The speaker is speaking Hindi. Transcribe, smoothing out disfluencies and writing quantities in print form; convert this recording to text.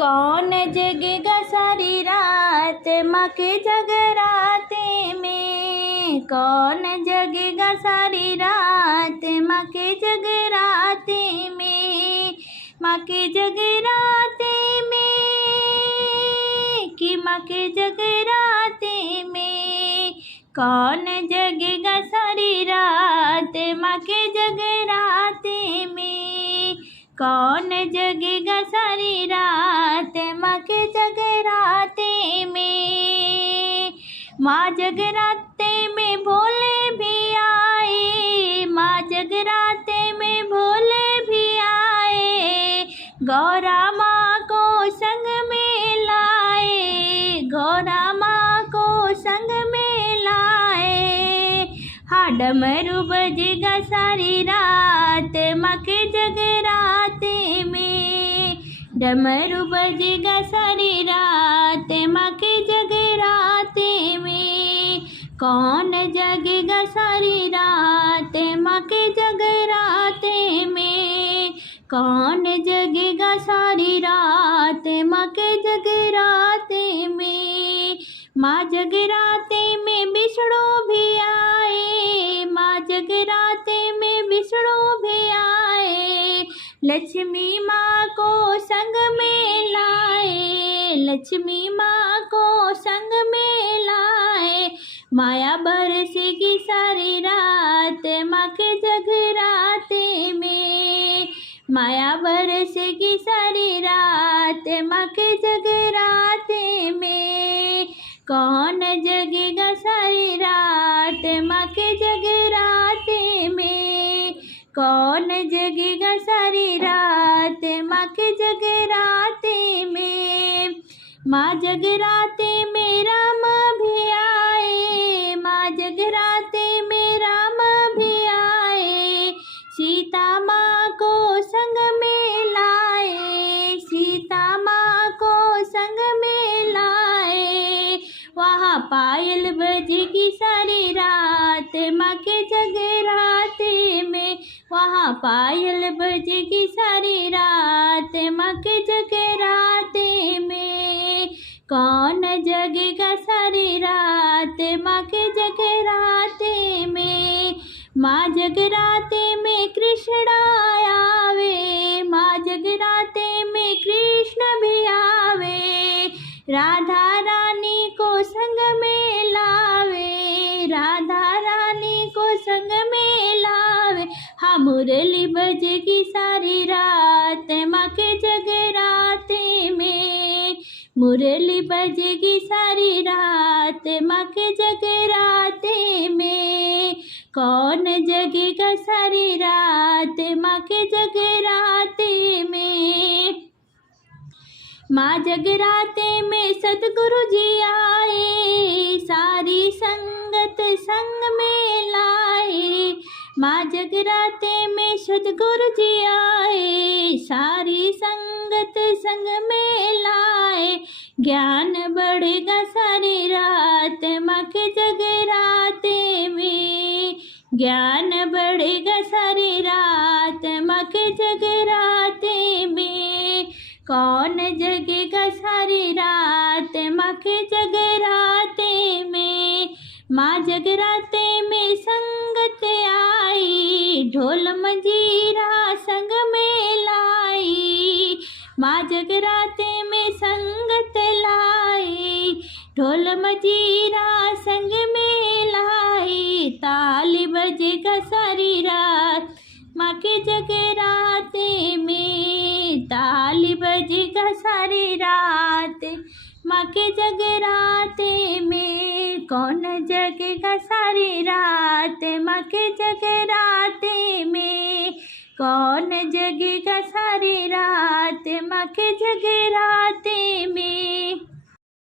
कौन जगेगा सारी रात माँ के जगराते में। कौन जगेगा सारी रात माँ के जगराते में। माँ के जगराते में कि माँ के जगराते में। कौन जगेगा सारी रात माँ के जगराते में। कौन जगेगा सारी रात माँ के जगराते में। माँ जगराते में भोले भी आए। माँ जगराते में भोले भी आए। गौरा माँ को संग में लाए। गौरा माँ को संग में लाए। हाँ डमरू बजेगा सारी रात माँ के जगराते में। डमरू बजेगा सारी रात माँ के जगराते में। कौन जगेगा सारी रात माँ के जगराते में। कौन जगेगा सारी रात माँ के जगराते में। माँ जगराते में विष्णु भी आए। माँ जगराते में विष्णु भी आए। लक्ष्मी माँ को संग में लाए। लक्ष्मी माँ को संग में लाए। माया बरसेगी सारी रात माँ के जगराते में। माया बरसेगी सारी रात माँ के जगराते में। कौन जगेगा सारी रात माँ के जगराते में। कौन जगेगा सारी रात माँ के जगराते में। माँ जगराते में राम भी आए। माँ जगराते में राम भी आए। सीता माँ को संग में लाए। सीता माँ को संग में लाए। वहाँ पायल बजेगी सारी रात माँ के जगराते में। वहाँ पायल बजेगी सारी रात माँ के जगराते में। कौन जगेगा सारी रात माँ के जगराते में। माँ जगराते में कृष्ण आवे। माँ जगराते में कृष्ण भी आवे। राधा रानी को संग में लावे। राधा रानी को संग में लावे। हाँ मुरली बजेगी सारी रात माँ के जगराते में। मुरली बजेगी सारी रात माँ के जगराते में। कौन जगेगा सारी रात माँ के जगराते में। माँ जगराते में सतगुरु जी आए। सारी संगत संग में लाए। माँ जगराते में सतगुरु जी आए। सारी संगत संग में लाए। ज्ञान बढ़ेगा सारी रात माँ के जगराते में। ज्ञान बढ़ेगा सारी रात माँ के जगराते में। कौन जगेगा सारी रात माँ के जगराते में। माँ जगराते में संगत आई। ढोल मंजीरा संग में लाई। माँ जगराते में संगत लाई। ढोल मंजीरा संग में लाई। ताली बजेगा सारी रात माँ के जगराते में। ताली बजेगा सारी रात माँ के जगराते में। कौन जगेगा सारी रात माँ के जगराते में। कौन जगेगा सारी रात माँ के जगराते में।